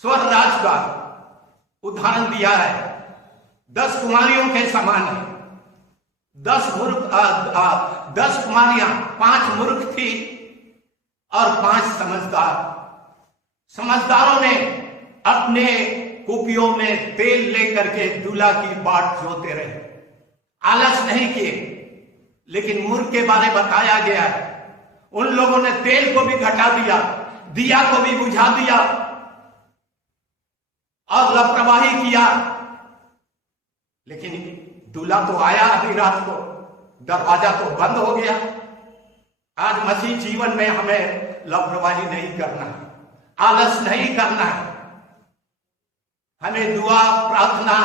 स्वर्ग राज का उदाहरण दिया है, 10 कुमारियों के समान है। 10 कुमारियां, 5 मूर्ख थी और 5 समझदार। समझदारों ने अपने कुपियों में तेल लेकर के दूल्हा की बाट जोते रहे, आलस नहीं किए। लेकिन मूर्ख के बारे बताया गया है, उन लोगों ने तेल को भी घटा दिया, दिया को भी बुझा दिया और लापरवाही किया। लेकिन दूल्हा तो आया अभी रात को, दरवाजा तो बंद हो गया। आज मसीह जीवन में हमें लापरवाही नहीं करना है, आलस नहीं करना है। हमें दुआ, प्रार्थना,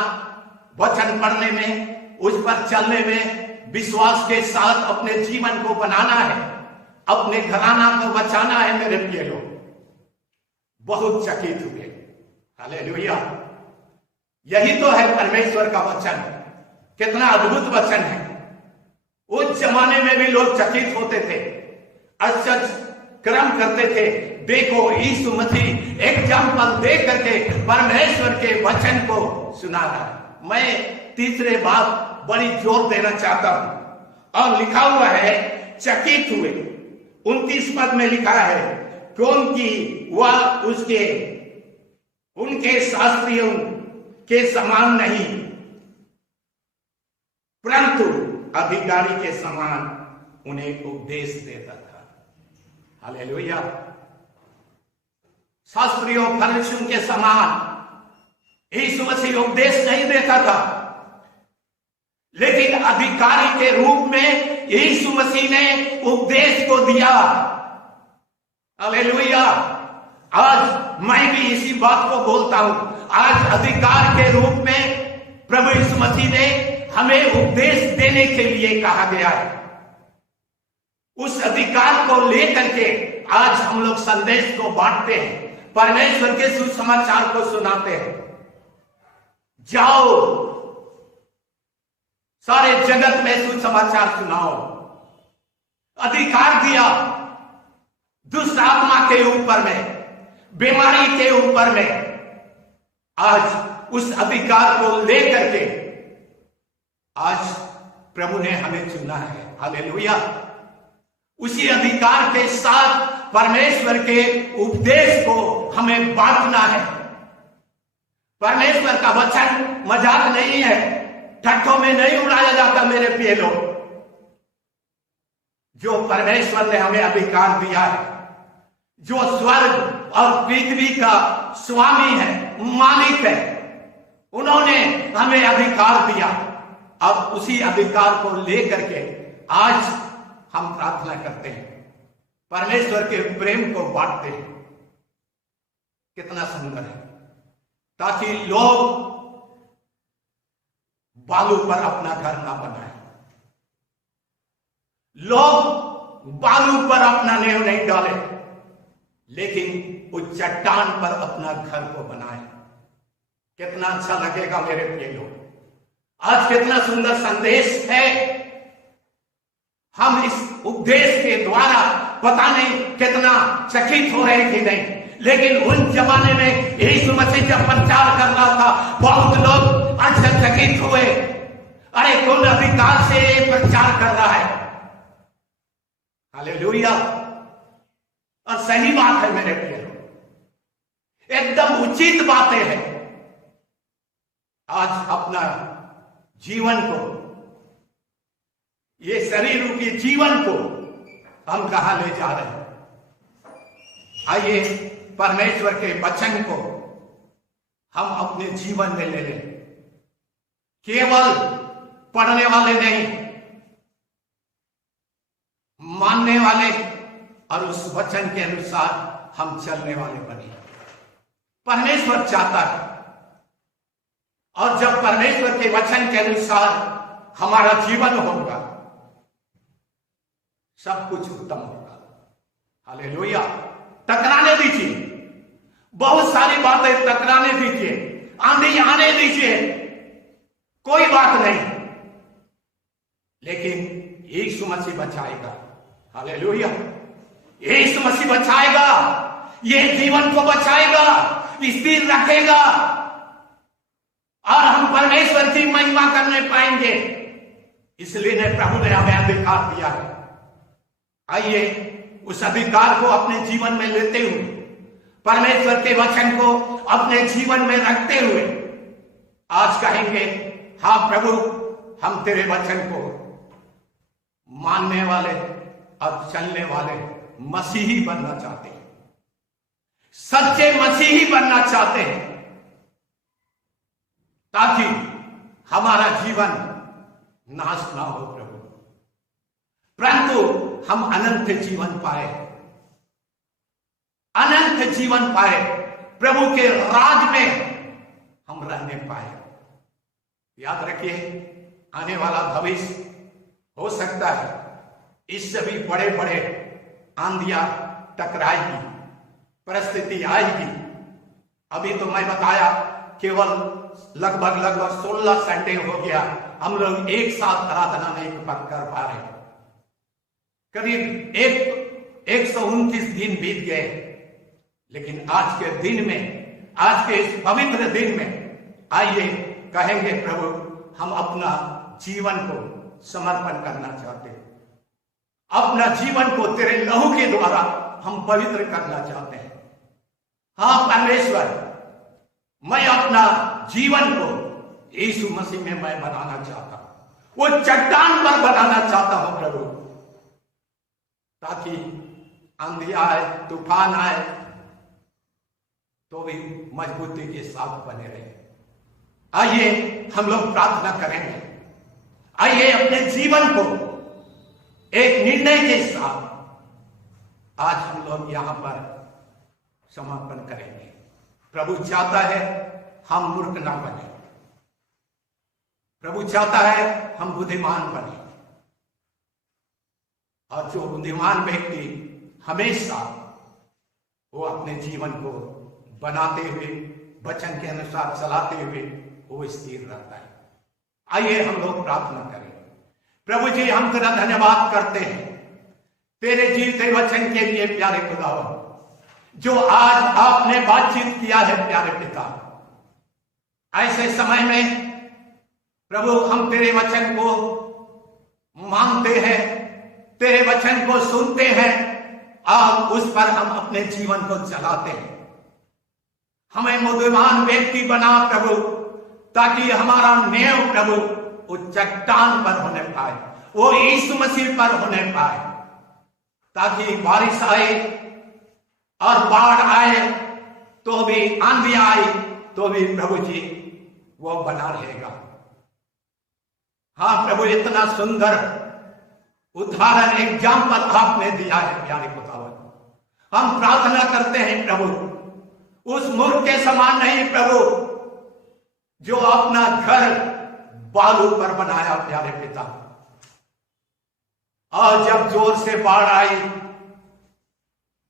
वचन पढ़ने में, उस पर चलने में विश्वास के साथ अपने जीवन को बनाना है, अपने घराना को बचाना है। मेरे प्रिय लोग, बहुत चकित हुए। हालेलुया! यही तो है परमेश्वर का वचन। कितना अद्भुत वचन है। उस जमाने में भी लोग चकित होते थे, आश्चर्य क्रम करते थे। देखो, यीशु मसीह एग्जाम्पल दे करके परमेश्वर के वचन को सुना रहा है। मैं तीसरे बात बड़ी जोर देना चाहता हूं, और लिखा हुआ है चकित हुए। 29 पद में लिखा है, क्योंकि वह उनके शास्त्रियों के समान नहीं, परंतु अधिकारी के समान उन्हें उपदेश देता था। हालेलुया। शास्त्रियों फरीसियों के समान यीशु मसीह उपदेश नहीं देता था, लेकिन अधिकारी के रूप में यीशु मसीह ने उपदेश को दिया। हालेलुया। आज मैं भी इसी बात को बोलता हूं। आज अधिकार के रूप में प्रभु यीशु मसीह ने हमें उपदेश देने के लिए कहा गया है। उस अधिकार को लेकर के आज हम लोग संदेश को बांटते हैं, परमेश्वर के सुसमाचार को सुनाते हैं। जाओ, सारे जगत में सुसमाचार सुनाओ। अधिकार दिया दुष्ट आत्मा के ऊपर में, बीमारी के ऊपर में। आज उस अधिकार को लेकर के आज प्रभु ने हमें चुना है। हालेलुया। उसी अधिकार के साथ परमेश्वर के उपदेश को हमें बांटना है। परमेश्वर का वचन मजाक नहीं है, ठट्ठों में नहीं उड़ाया जाता मेरे प्रिय लोग। जो परमेश्वर ने हमें अधिकार दिया है, जो स्वर्ग और पृथ्वी का स्वामी है, मालिक है, उन्होंने हमें अधिकार दिया। अब उसी अधिकार को लेकर के आज हम प्रार्थना करते हैं, परमेश्वर के प्रेम को बांटते हैं। कितना सुंदर है, ताकि लोग बालू पर अपना घर ना बनाए, लोग बालू पर अपना नेव नहीं डाले, लेकिन उस चट्टान पर अपना घर को बनाए। कितना अच्छा लगेगा मेरे प्रिय लोग। आज कितना सुंदर संदेश है। हम इस उपदेश के द्वारा पता नहीं कितना चकित हो रहे कि नहीं, लेकिन उन जमाने में यीशु मसीह जब प्रचार कर रहा था, बहुत लोग आश्चर्यचकित हुए। अरे कौन अधिकार से प्रचार कर रहा है। हालेलुया। और सही बात है मेरे प्रिय, एकदम उचित बातें हैं। आज अपना जीवन को, ये शरीर रूपी जीवन को हम कहां ले जा रहे हैं। आइए परमेश्वर के वचन को हम अपने जीवन में ले लें। केवल पढ़ने वाले नहीं, मानने वाले और उस वचन के अनुसार हम चलने वाले बने। परमेश्वर चाहता है, और जब परमेश्वर के वचन के अनुसार हमारा जीवन होगा, सब कुछ उत्तम होगा। हालेलुया। टकराने दीजिए, बहुत सारी बातें टकराने दीजिए, आंधी आने दीजिए, कोई बात नहीं, लेकिन यीशु मसीह बचाएगा। हालेलुया। यीशु मसीह बचाएगा, ये जीवन को बचाएगा, स्थिर रखेगा, और हम परमेश्वर की महिमा करने पाएंगे। इसलिए ने प्रभु ने हमें अधिकार दिया है। आइए उस अधिकार को अपने जीवन में लेते हुए, परमेश्वर के वचन को अपने जीवन में रखते हुए आज कहेंगे, हाँ प्रभु, हम तेरे वचन को मानने वाले और चलने वाले मसीही बनना चाहते हैं, सच्चे मसीही बनना चाहते हैं, ताकि हमारा जीवन नाश ना हो प्रभु, परंतु हम अनंत जीवन पाए, अनंत जीवन पाए, प्रभु के राज में हम रहने पाए। याद रखिए, आने वाला भविष्य हो सकता है इससे भी बड़े बड़े आंधियां टकराएगी, परिस्थिति आएगी। अभी तो मैं बताया केवल लगभग 16 संडे हो गया, हम लोग एक साथ आराधना नहीं कर पा रहे, करीब 129 दिन बीत गए। लेकिन आज के दिन में, आज के इस पवित्र दिन में आइए कहेंगे, प्रभु हम अपना जीवन को समर्पण करना चाहते हैं, अपना जीवन को तेरे लहू के द्वारा हम पवित्र करना चाहते हैं। हाँ परमेश्वर, मैं अपना जीवन को यीशु मसीह में मैं बनाना चाहता हूं, वो चट्टान पर बनाना चाहता हूं प्रभु, ताकि आंधी आए, तूफान आए तो भी मजबूती के साथ बने रहे। आइए हम लोग प्रार्थना करेंगे। आइए अपने जीवन को एक निर्णय के साथ आज हम लोग यहां पर समापन करेंगे। प्रभु चाहता है हम मूर्ख ना बने, प्रभु चाहता है हम बुद्धिमान बने, और जो बुद्धिमान व्यक्ति हमेशा वो अपने जीवन को बनाते हुए, वचन के अनुसार चलाते हुए वो स्थिर रहता है। आइए हम लोग प्रार्थना करें। प्रभु जी, हम तेरा धन्यवाद करते हैं तेरे जीते वचन के लिए प्यारे खुदावन, जो आज आपने बातचीत किया है प्यारे पिता। ऐसे समय में प्रभु हम तेरे वचन को मानते हैं, तेरे वचन को सुनते हैं और उस पर हम अपने जीवन को चलाते हैं। हमें बुद्धिमान व्यक्ति बना प्रभु, ताकि हमारा नेव प्रभु वो चट्टान पर होने पाए, वो यीशु मसीह पर होने पाए, ताकि बारिश आए और बाढ़ आए तो भी, आंधी आई तो भी प्रभु जी वो बना रहेगा। हाँ प्रभु, इतना सुंदर उदाहरण एग्जाम्पल आपने दिया है प्यारे खुदावन। हम प्रार्थना करते हैं प्रभु, उस मूर्ख के समान नहीं प्रभु, जो अपना घर बालू पर बनाया प्यारे पिता, और जब जोर से बाढ़ आई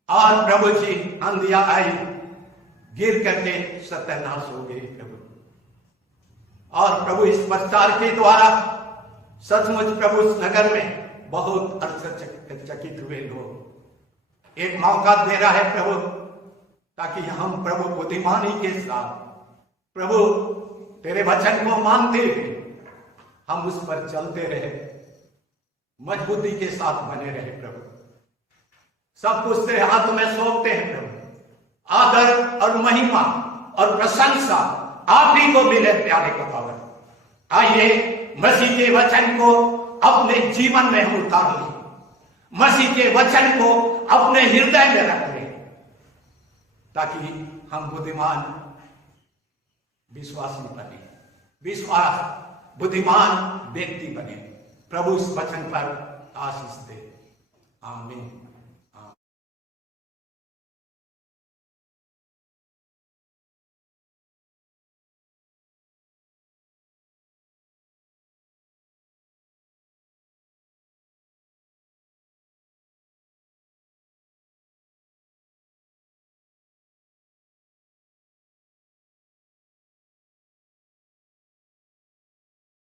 और प्रभु जी आंधियां आई, गिर करके सत्यानाश हो गई प्रभु। और प्रभु इस प्रचार के द्वारा सचमुच प्रभु इस नगर में बहुत आश्चर्यचकित हुए लोग। एक मौका दे रहा है प्रभु, ताकि हम प्रभु बुद्धिमानी के साथ प्रभु तेरे वचन को मानते हुए हम उस पर चलते रहे, मजबूती के साथ बने रहे प्रभु। सब कुछ तेरे हाथ में सौंपते हैं प्रभु। आदर और महिमा और प्रशंसा आप ही को मिले प्यारे खुदावन। आइए मसीह के वचन को अपने जीवन में हम उतार लें, मसीह के वचन को अपने हृदय में रख लें, ताकि हम बुद्धिमान विश्वासी बने, विश्वास बुद्धिमान व्यक्ति बने। प्रभु इस वचन पर आशीष दे। आमीन।